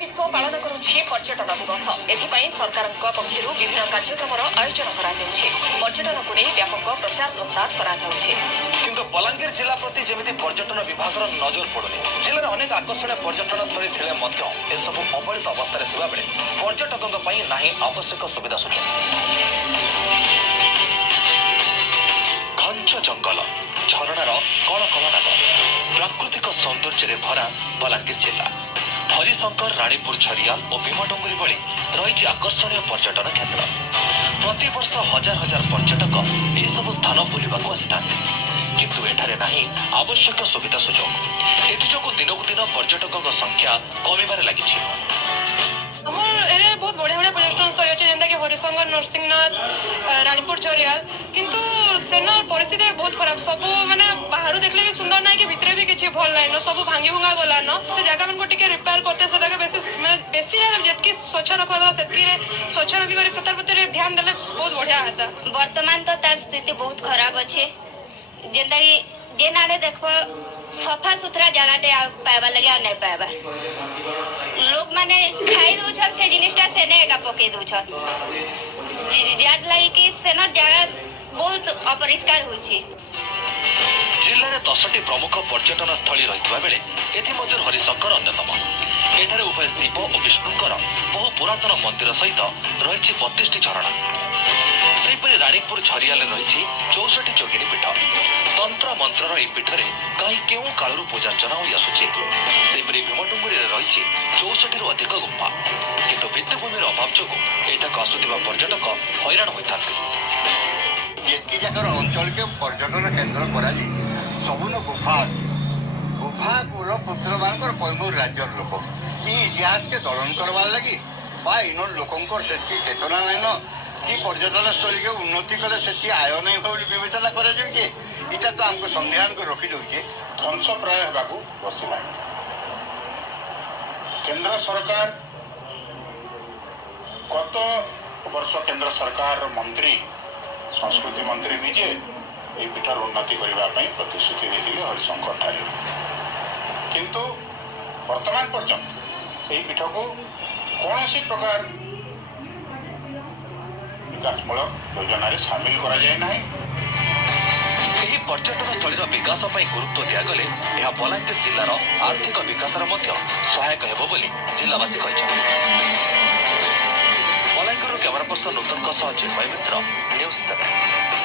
विश्व पालन करुछि पर्यटन दिवस एथिपाई सरकार पक्षर विभिन्न कार्यक्रम आयोजन पर्यटन को नहीं व्यापक प्रचार प्रसार किंतु बलांगीर जिला प्रति जमी पर्यटन विभाग नजर पड़ुनी जिले में अनेक आकर्षण पर्यटन स्थली थे एसबू अवहेलित अवस्था बेले पर्यटकों नहीं आवश्यक सुविधा सुझाव। घंच जंगल झरणार कलकल नाद प्राकृतिक सौंदर्य भरा बलांगीर जिला हरिशंकर राणीपुर झरियाल और भीमडुंगरी भली रही आकर्षणीय पर्यटन क्षेत्र प्रति वर्ष हजार हजार पर्यटक यह स्थान बुलवाक किंतु एठारे नहीं आवश्यक सुविधा सुजोग एथि दिनकू दिन पर्यटकों संख्या कमिबार लगी। बहुत बढ़िया बढ़िया पर्यटन स्थल अच्छे जेनता कि हरिशंकर नरसिंहनाथ राणीपुर झरियाल किंतु सेना परिस्थिति बहुत खराब सब माने बाहर देखले भी सुंदर ना कि भितरे भी किछि भल नै न सब भांगी भुंगा गला न से जगह मन को टिके रिपेयर करते से जगह बेसी मतलब जेतकी स्वच्छ रखला सेती स्वच्छ रखी करी सतर प्रति ध्यान देले बहुत बढ़िया हेता। वर्तमान तो तार स्थिति बहुत खराब अच्छे जेनता कि जे नाडे देखबो सफा सुथरा जगहटे पाइबा लगे आ नहीं पाइबा लोग माने खाई दउछन से जिनिसटा से ने एका पके दउछन जाड लागि कि सेना जगह बहुत अपरिष्कार होछि। जिले में 10टी प्रमुख पर्यटन स्थली रही बेले एमध्य हरिशंकर अन्यतम एठारे उभय शिव और विष्णुंकर बहु पुरातन मंदिर सहित रही 32टी झरणा सेपरी राणीपुर झरियाल रही 64 जोगिनी पीठ तंत्र मंत्र यह पीठरे कहीं केउ कालू पूजार्चना हो आसुपरी भीमडुंगरी रही 64 अधिक गुंफा किंतु भित्तिभूमि अभाव जो यहाँ आसुवा पर्यटक हैरान होता अंचल के पर्यटन केन्द्र सबुन गुफा गुफा पुत्र मान कैमूर राज्य लोक इतिहास के दलन करवार लगी इन लोक चेतना नाइन कि पर्यटन स्थली के उन्नति कले से आय नहीं विवेचना करा तो आमको संज्ञान को रखी दौचे ध्वंस प्राय होगा बसला केंद्र सरकार गत वर्ष केंद्र सरकार मंत्री संस्कृति मंत्री निजे ये पीठर उन्नति करने प्रतिश्रुति देते हरिशंकर ठारे किंतु वर्तमान पर्यंत यही पीठ को कौन सी प्रकार विकासमूलक योजन सामिल करा जाए नहीं। पर्यटन स्थल विकास गुरुत्व दिगले यह बलांगीर जिलार आर्थिक विकास सहायक होब जिलावासी बलांगीर कैमरा पर्सन नूतन चिन्मय मिश्र न्यूज 7।